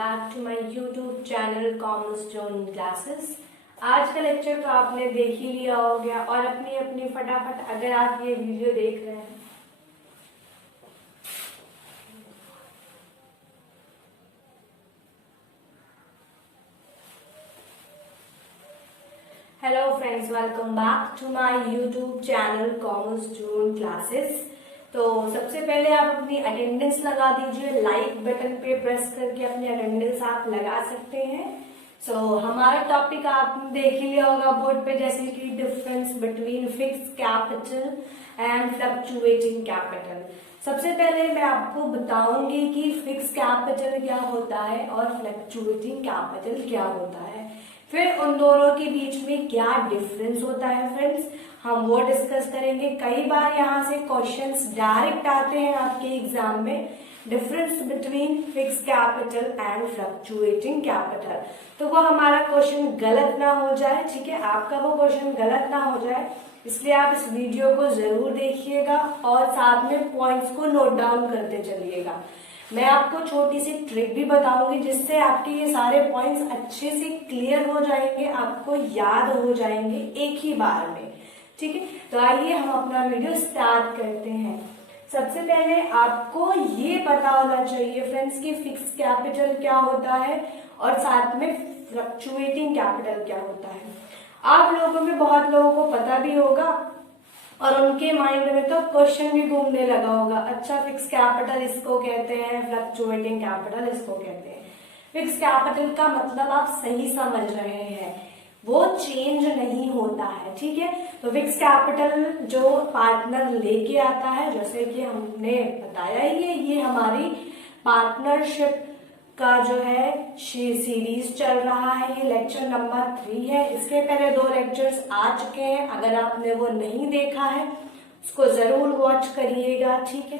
Back to my YouTube channel commerce zone classes. आज का lecture तो आपने देख ही लिया हो गया और अपनी अपनी फटाफट अगर आप ये वीडियो देख रहे हैं hello friends, welcome back to my YouTube channel commerce zone classes. तो सबसे पहले आप अपनी अटेंडेंस लगा दीजिए, लाइक बटन पे प्रेस करके अपनी अटेंडेंस आप लगा सकते हैं। हमारा टॉपिक आपने देख ही लिया होगा बोर्ड पे, जैसे कि difference between fix capital and fluctuating capital. सबसे पहले मैं आपको बताऊंगी कि फिक्स कैपिटल क्या होता है और फ्लक्चुएटिंग कैपिटल क्या होता है, फिर उन दोनों के बीच में क्या डिफरेंस होता है फ्रेंड्स, हम वो डिस्कस करेंगे। कई बार यहाँ से क्वेश्चंस डायरेक्ट आते हैं आपके एग्जाम में, difference between fix capital and fluctuating capital. तो वो हमारा क्वेश्चन गलत ना हो जाए, ठीक है, आपका वो क्वेश्चन गलत ना हो जाए, इसलिए आप इस वीडियो को जरूर देखिएगा और साथ में पॉइंट्स को नोट डाउन करते चलिएगा। मैं आपको छोटी सी ट्रिक भी बताऊंगी जिससे आपके ये सारे पॉइंट्स अच्छे से क्लियर हो जाएंगे, आपको याद हो जाएंगे एक ही बार में, ठीक है। तो आइए हम अपना वीडियो स्टार्ट करते हैं। सबसे पहले आपको ये पता होना चाहिए फ्रेंड्स कि फिक्स कैपिटल क्या होता है और साथ में फ्लक्चुएटिंग कैपिटल क्या होता है। आप लोगों में बहुत लोगों को पता भी होगा और उनके माइंड में तो क्वेश्चन भी घूमने लगा होगा, अच्छा फिक्स कैपिटल इसको कहते हैं, फ्लक्चुएटिंग कैपिटल इसको कहते हैं। फिक्स कैपिटल का मतलब आप सही समझ रहे हैं, वो चेंज नहीं होता है, ठीक है। तो फिक्स कैपिटल जो पार्टनर लेके आता है, जैसे कि हमने बताया ही है, ये हमारी पार्टनरशिप का जो है सीरीज चल रहा है, ये लेक्चर नंबर 3 है। इसके पहले 2 लेक्चर्स आ चुके हैं, अगर आपने वो नहीं देखा है उसको जरूर वॉच करिएगा, ठीक है।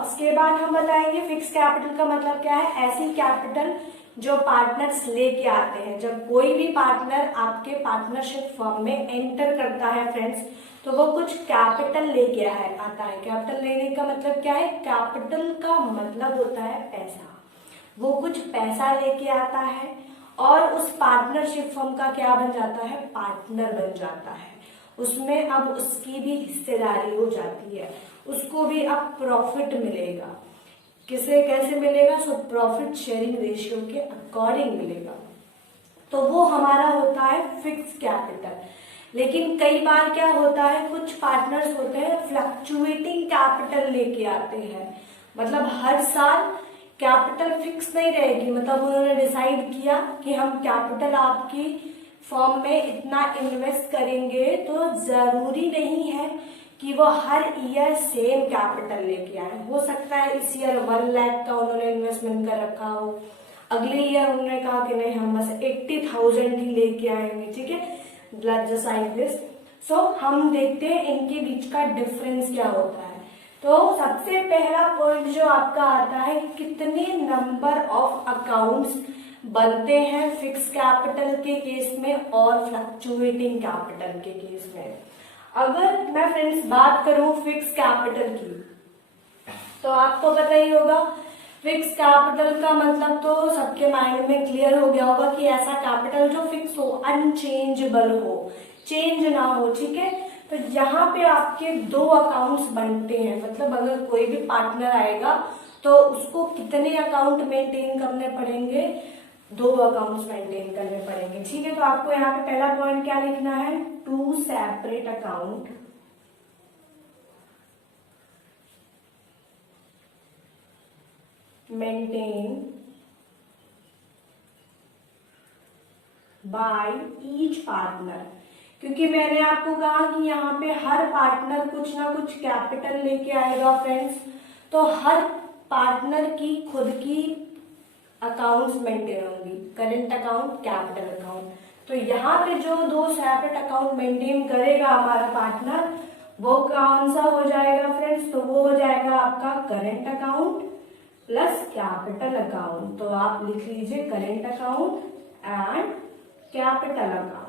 उसके बाद हम बताएंगे फिक्स कैपिटल का मतलब क्या है। ऐसी कैपिटल जो पार्टनर्स लेके आते हैं, जब कोई भी पार्टनर आपके पार्टनरशिप फर्म में एंटर करता है फ्रेंड्स, तो वो कुछ कैपिटल लेके आता है। कैपिटल लेने का मतलब क्या है, कैपिटल का मतलब होता है पैसा। वो कुछ पैसा लेके आता है और उस पार्टनरशिप फर्म का क्या बन जाता है, पार्टनर बन जाता है। उसमें अब उसकी भी हिस्सेदारी हो जाती है, उसको भी अब प्रॉफिट मिलेगा। किसे कैसे मिलेगा, सो प्रॉफिट शेयरिंग रेशियो के अकॉर्डिंग मिलेगा। तो वो हमारा होता है फिक्स कैपिटल। लेकिन कई बार क्या होता है, कुछ पार्टनर्स होते हैं फ्लक्चुएटिंग कैपिटल लेके आते हैं, मतलब हर साल कैपिटल फिक्स नहीं रहेगी। मतलब उन्होंने डिसाइड किया कि हम कैपिटल आपकी फर्म में इतना इन्वेस्ट करेंगे, तो जरूरी नहीं है कि वो हर ईयर सेम कैपिटल लेके आए। हो सकता है इस ईयर 1 लाख का उन्होंने इन्वेस्टमेंट कर रखा हो, अगले ईयर उन्होंने कहा कि नहीं हम बस 80,000 ही लेके आएंगे, ठीक है, जस्ट लाइक दिस। सो हम देखते हैं इनके बीच का डिफरेंस क्या होता है। तो सबसे पहला पॉइंट जो आपका आता है, कितने नंबर ऑफ अकाउंट्स बनते हैं फिक्स कैपिटल के केस में और फ्लक्चुएटिंग कैपिटल के केस में। अगर मैं फ्रेंड्स बात करूं फिक्स कैपिटल की, तो आपको पता ही होगा फिक्स कैपिटल का मतलब तो सबके माइंड में क्लियर हो गया होगा कि ऐसा कैपिटल जो फिक्स हो, अनचेंजेबल हो, चेंज ना हो, ठीक है। तो यहाँ पे आपके 2 अकाउंट्स बनते हैं, मतलब अगर कोई भी पार्टनर आएगा तो उसको कितने अकाउंट मेंटेन करने पड़ेंगे, 2 अकाउंट्स मेंटेन करने पड़ेंगे, ठीक है। तो आपको यहाँ पे पहला पॉइंट क्या लिखना है, 2 separate account maintain by each partner. क्योंकि मैंने आपको कहा कि यहाँ पे हर पार्टनर कुछ ना कुछ कैपिटल लेके आएगा फ्रेंड्स, तो हर पार्टनर की खुद की अकाउंट्स मेंटेन होंगी, करेंट अकाउंट, कैपिटल अकाउंट। तो यहाँ पे जो 2 सेपरेट अकाउंट मेंटेन करेगा हमारा पार्टनर, वो कौन सा हो जाएगा फ्रेंड्स, तो वो हो जाएगा आपका current account plus capital account. तो आप लिख लीजिए current account and capital account,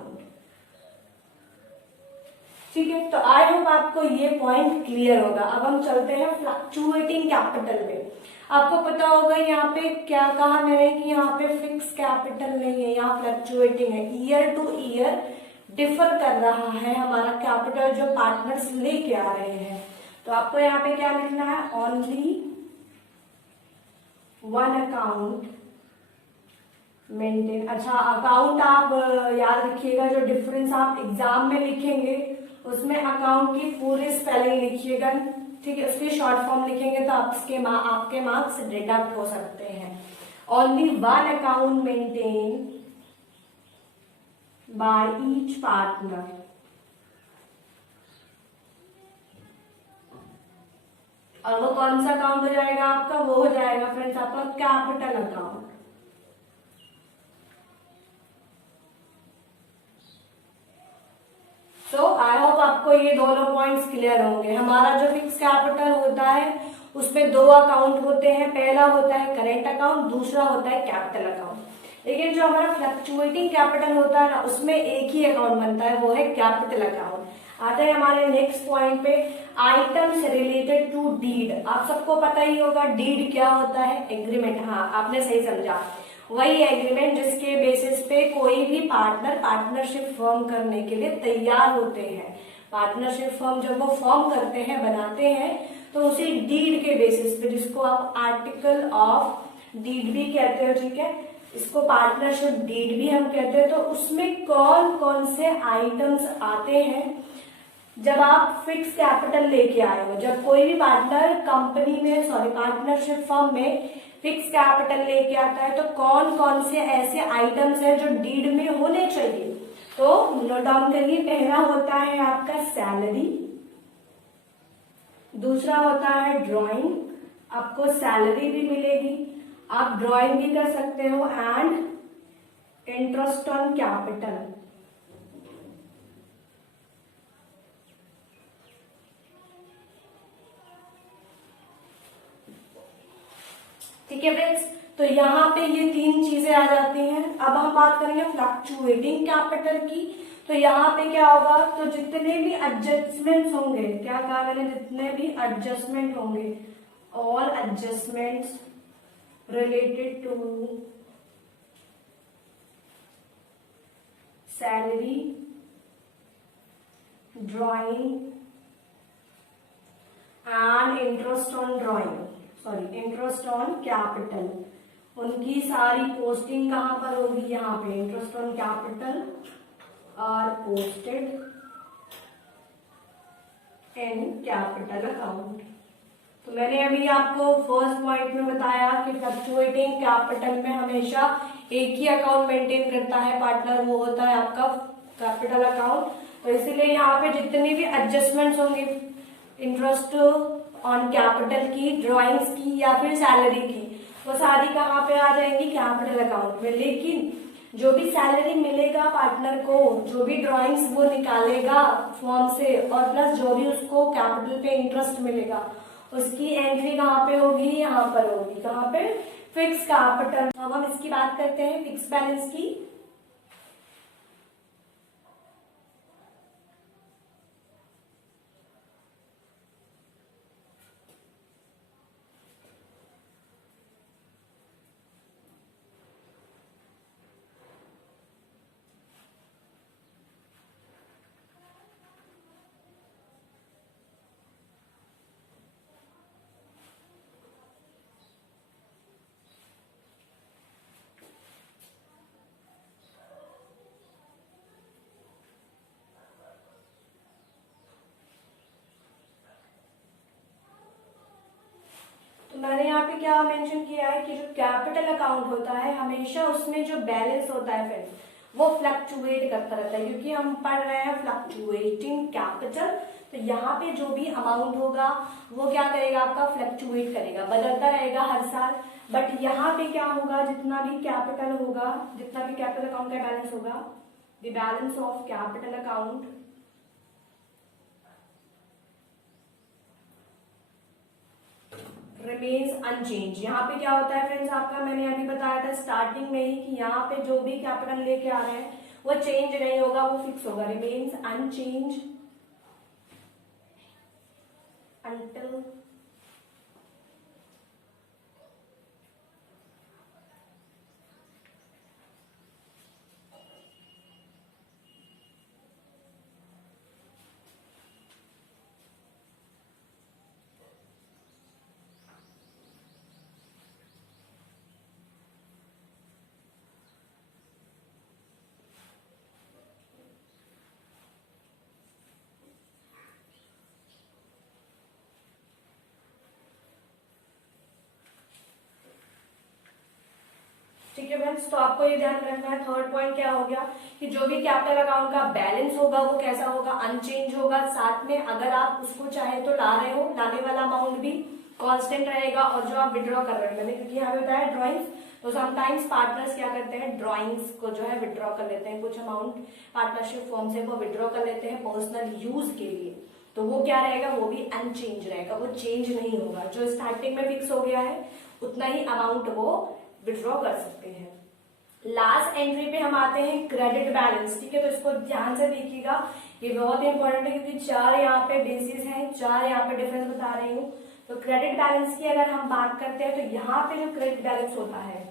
ठीक है। तो आई होप आपको ये पॉइंट क्लियर होगा। अब हम चलते हैं फ्लक्चुएटिंग कैपिटल में। आपको पता होगा यहाँ पे क्या कहा मैंने कि यहाँ पे फिक्स कैपिटल नहीं है, यहाँ फ्लक्चुएटिंग है, ईयर टू ईयर डिफर कर रहा है हमारा कैपिटल जो पार्टनर्स लेके आ रहे हैं। तो आपको यहाँ पे क्या लिखना है, ओनली वन अकाउंट मेंटेन। अच्छा, अकाउंट आप याद रखिएगा, जो डिफरेंस आप एग्जाम में लिखेंगे उसमें अकाउंट की पूरी स्पेलिंग लिखिएगा, ठीक है, उसकी शॉर्ट फॉर्म लिखेंगे तो आपके मार्क्स डिडक्ट हो सकते हैं। Only one account maintain by each partner. और वो कौन सा अकाउंट हो जाएगा आपका, वो हो जाएगा फ्रेंड्स आपका capital account. So I hope आपको ये दोनों पॉइंट्स क्लियर होंगे। हमारा जो फिक्स कैपिटल होता है उसमें दो अकाउंट होते हैं, पहला होता है करेंट अकाउंट, दूसरा होता है कैपिटल अकाउंट। लेकिन जो हमारा फ्लक्चुएटिंग कैपिटल होता है ना, उसमें एक ही अकाउंट बनता है, वो है कैपिटल अकाउंट। आते हैं हमारे नेक्स्ट पॉइंट पे, आइटम्स रिलेटेड टू डीड। आप सबको पता ही होगा डीड क्या होता है, एग्रीमेंट। हाँ, आपने सही समझा, वही एग्रीमेंट जिसके बेसिस पे कोई भी पार्टनर पार्टनरशिप फॉर्म करने के लिए तैयार होते हैं। पार्टनरशिप फॉर्म जब वो फॉर्म करते हैं, बनाते हैं, तो उसी डीड के बेसिस पे, जिसको आप आर्टिकल ऑफ डीड भी कहते हो, ठीक है, इसको पार्टनरशिप डीड भी हम कहते हैं। तो उसमें कौन कौन से आइटम्स आते हैं जब आप फिक्स कैपिटल लेके आए हो। जब कोई भी पार्टनर कंपनी में, पार्टनरशिप फर्म में फिक्स कैपिटल लेके आता है, तो कौन कौन से ऐसे आइटम्स हैं जो डीड में होने चाहिए। तो नोट डाउन करिए, पहला होता है आपका सैलरी, दूसरा होता है ड्राइंग, आपको सैलरी भी मिलेगी, आप ड्राइंग भी कर सकते हो, एंड इंटरेस्ट ऑन कैपिटल। ठीक है फ्रेंड्स, तो यहाँ पे ये तीन चीजें आ जाती हैं। अब हम बात करेंगे फ्लक्चुएटिंग कैपिटल की। तो यहाँ पे क्या होगा, तो जितने भी एडजस्टमेंट्स होंगे, क्या कहा मैंने, जितने भी एडजस्टमेंट होंगे, all adjustments related to salary, drawing and interest on drawing, interest on capital, उनकी सारी पोस्टिंग कहां पर होगी, यहाँ पे interest on capital are posted in capital account. तो मैंने अभी आपको फर्स्ट पॉइंट में बताया कि फ्लक्चुएटिंग कैपिटल में हमेशा एक ही अकाउंट मेंटेन करता है पार्टनर, वो होता है आपका कैपिटल अकाउंट। तो इसीलिए यहाँ पे जितनी भी एडजस्टमेंट्स होंगे इंटरेस्ट ऑन कैपिटल की, ड्राइंग्स की या फिर सैलरी की, वो सारी कहाँ पे आ जाएंगी, कैपिटल अकाउंट में। लेकिन जो भी सैलरी मिलेगा पार्टनर को, जो भी ड्राइंग्स वो निकालेगा फॉर्म से, और प्लस जो भी उसको कैपिटल पे इंटरेस्ट मिलेगा, उसकी एंट्री कहाँ पे होगी, यहाँ पर होगी, कहाँ पे, फिक्स कैपिटल। अब हम इसकी बात करते हैं फिक्स बैलेंस की। मैंने यहाँ पे क्या मेंशन किया है कि जो कैपिटल अकाउंट होता है हमेशा उसमें जो बैलेंस होता है फ्रेंड्स वो फ्लक्चुएट करता रहता है, क्योंकि हम पढ़ रहे हैं फ्लक्चुएटिंग कैपिटल। तो यहाँ पे जो भी अमाउंट होगा वो क्या करेगा, आपका फ्लक्चुएट करेगा, बदलता रहेगा हर साल। बट यहाँ पे क्या होगा, जितना भी कैपिटल होगा, जितना भी कैपिटल अकाउंट का बैलेंस होगा, the balance of capital account remains unchange. यहाँ पे क्या होता है फ्रेंड्स आपका, मैंने अभी बताया था स्टार्टिंग में ही कि यहाँ पे जो भी कैपिटल लेके आ रहे हैं वो चेंज नहीं होगा, वो फिक्स होगा, रिमेन्स अनचेंज until ठीक है फ्रेंड्स, तो आपको ये ध्यान रखना है। थर्ड पॉइंट क्या हो गया कि जो भी कैपिटल अकाउंट का बैलेंस होगा वो कैसा होगा, अनचेंज होगा। साथ में अगर आप उसको चाहे तो ला रहे हो, लाने वाला अमाउंट भी कांस्टेंट रहेगा, और जो आप विड्रॉ कर रहे हो, मैंने क्योंकि यहाँ पे बताया ड्रॉइंग्स, तो समटाइम्स पार्टनर्स क्या करते हैं, ड्रॉइंग्स को जो है विड्रॉ कर लेते हैं, कुछ अमाउंट पार्टनरशिप फॉर्म से वो विड्रॉ कर लेते हैं पर्सनल यूज के लिए, तो वो क्या रहेगा, वो भी अनचेंज रहेगा, वो चेंज नहीं होगा। जो स्टार्टिंग में फिक्स हो गया है उतना ही अमाउंट वो विड्रॉ कर सकते हैं। लास्ट एंट्री पे हम आते हैं क्रेडिट बैलेंस, ठीक है, तो इसको ध्यान से देखिएगा, ये बहुत इंपॉर्टेंट है क्योंकि 4 यहाँ पे बेसिस हैं, 4 यहाँ पे डिफरेंस बता रही हूँ। तो क्रेडिट बैलेंस की अगर हम बात करते हैं तो यहाँ पे जो क्रेडिट बैलेंस होता है,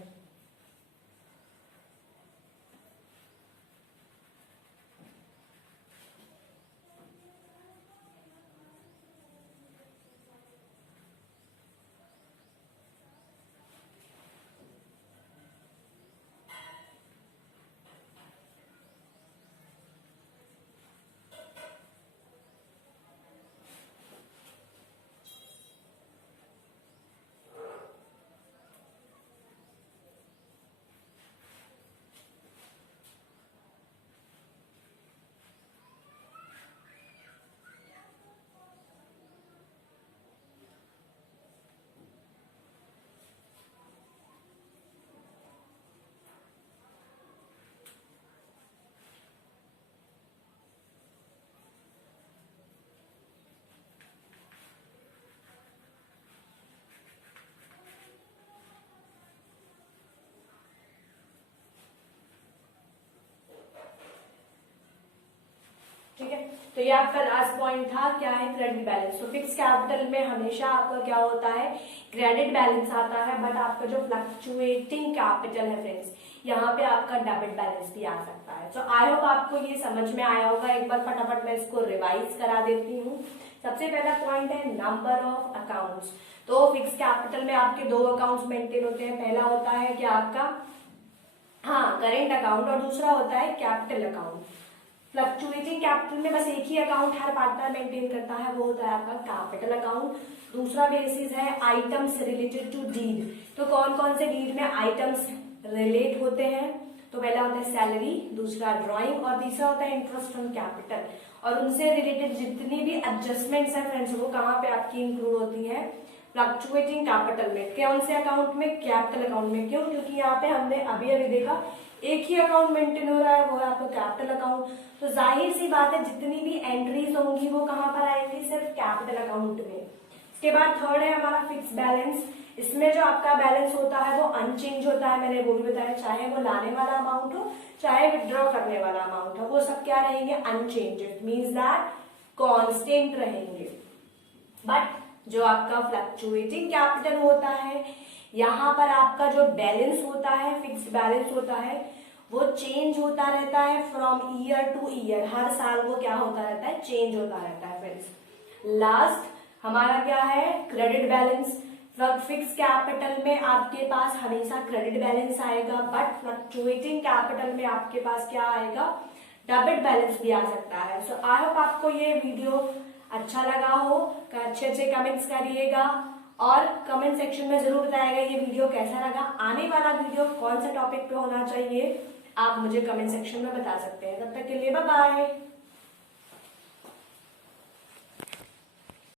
ठीक है, तो ये आपका लास्ट पॉइंट था, क्या है, क्रेडिट बैलेंस। तो फिक्स कैपिटल में हमेशा आपका क्या होता है, क्रेडिट बैलेंस आता है, बट आपका जो फ्लक्चुएटिंग कैपिटल है फ्रेंड्स, यहाँ पे आपका डेबिट बैलेंस भी आ सकता है। तो आई होप आपको ये समझ में आया होगा। एक बार फटाफट मैं इसको रिवाइज करा देती हूँ। सबसे पहला पॉइंट है नंबर ऑफ अकाउंट्स। तो फिक्स कैपिटल में आपके 2 अकाउंट्स मेंटेन होते हैं। पहला होता है कि आपका करेंट अकाउंट, और दूसरा होता है कैपिटल अकाउंट। फ्लक्चुएटिंग कैपिटल में बस एक ही अकाउंट हर पार्टनर मेंटेन करता है, वो होता है आपका कैपिटल अकाउंट। दूसरा बेसिस है आइटम्स रिलेटेड टू डीड। तो कौन कौन से डीड में आइटम्स रिलेट होते हैं, तो पहला होता है सैलरी, दूसरा ड्राइंग, और तीसरा होता है इंटरेस्ट ऑन कैपिटल। और उनसे रिलेटेड जितनी भी एडजस्टमेंट्स हैं फ्रेंड्स, वो कहाँ पे आपकी इंक्लूड होती है, फ्लक्चुएटिंग कैपिटल में। कौन से अकाउंट में, कैपिटल अकाउंट में। क्यों, क्योंकि यहाँ पे हमने अभी अभी देखा एक ही अकाउंट मेंटेन हो रहा है, वो है आपका कैपिटल अकाउंट। तो जाहिर सी बात है जितनी भी एंट्रीज होंगी वो कहाँ पर आएंगी, सिर्फ कैपिटल अकाउंट में। इसके बाद थर्ड है हमारा फिक्स बैलेंस। इसमें जो आपका बैलेंस होता है वो अनचेंज होता है, मैंने वो भी बताया, चाहे वो लाने वाला अमाउंट हो चाहे विड्रॉ करने वाला अमाउंट हो, वो सब क्या रहेंगे, unchange. It means that constant रहेंगे। बट जो आपका फ्लक्चुएटिंग कैपिटल होता है, यहाँ पर आपका जो बैलेंस होता है, फिक्स बैलेंस होता है, वो चेंज होता रहता है फ्रॉम ईयर टू ईयर। हर साल वो क्या होता रहता है, चेंज होता रहता है फ्रेंड्स। लास्ट हमारा क्या है, क्रेडिट बैलेंस। फिक्स कैपिटल में आपके पास हमेशा क्रेडिट बैलेंस आएगा, बट फ्लक्चुएटिंग कैपिटल में आपके पास क्या आएगा, डेबिट बैलेंस भी आ सकता है। सो आई होप आपको ये वीडियो अच्छा लगा हो, अच्छे अच्छे कमेंट्स करिएगा, और कमेंट सेक्शन में जरूर बताइएगा ये वीडियो कैसा लगा। आने वाला वीडियो कौन सा टॉपिक पे होना चाहिए आप मुझे कमेंट सेक्शन में बता सकते हैं। तब तक के लिए बाय बाय।